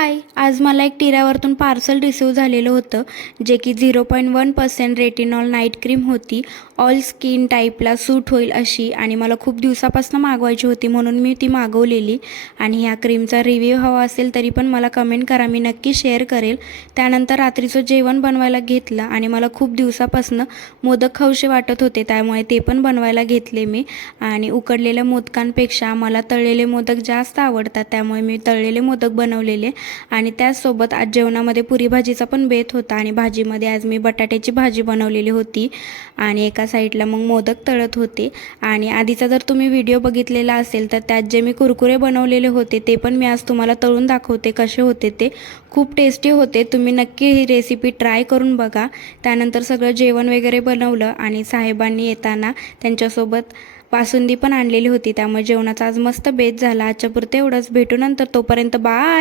हाय, आज मला एक टिरावरतून पार्सल रिसीव झालेलं होतं, जे की 0.1% रेटिनॉल नाईट क्रीम होती. ऑल स्किन टाईपला सूट होईल अशी, आणि मला खूप दिवसापासून मागवायची होती म्हणून मी ती मागवलेली. आणि ह्या क्रीमचा रिव्ह्यू हवा असेल तरी पण मला कमेंट करा, मी नक्की शेअर करेल. त्यानंतर रात्रीचं जेवण बनवायला घेतलं आणि मला खूप दिवसापासून मोदक खाऊशे वाटत होते, त्यामुळे ते पण बनवायला घेतले मी. आणि उकडलेल्या मोदकांपेक्षा मला तळलेले मोदक जास्त आवडतात, त्यामुळे मी तळलेले मोदक बनवलेले. आणि त्याचसोबत आज जेवणामध्ये पुरी भाजीचा पण बेत होता, आणि भाजीमध्ये आज मी बटाट्याची भाजी बनवलेली होती आणि एका साईडला मग मोदक तळत होते. आणि आधीचा जर तुम्ही व्हिडिओ बघितलेला असेल तर त्यात जे मी कुरकुरे बनवलेले होते ते पण मी आज तुम्हाला तळून दाखवते कसे होते ते. खूप टेस्टी होते, तुम्ही नक्की ही रेसिपी ट्राय करून बघा. त्यानंतर सगळं जेवण वगैरे बनवलं आणि साहेबांनी येताना त्यांच्यासोबत बासुंदी पण आणलेली होती, त्यामुळे जेवणाचा आज मस्त बेत झाला. आजच्या पुरते एवढंच, भेटू नंतर, तोपर्यंत बाय.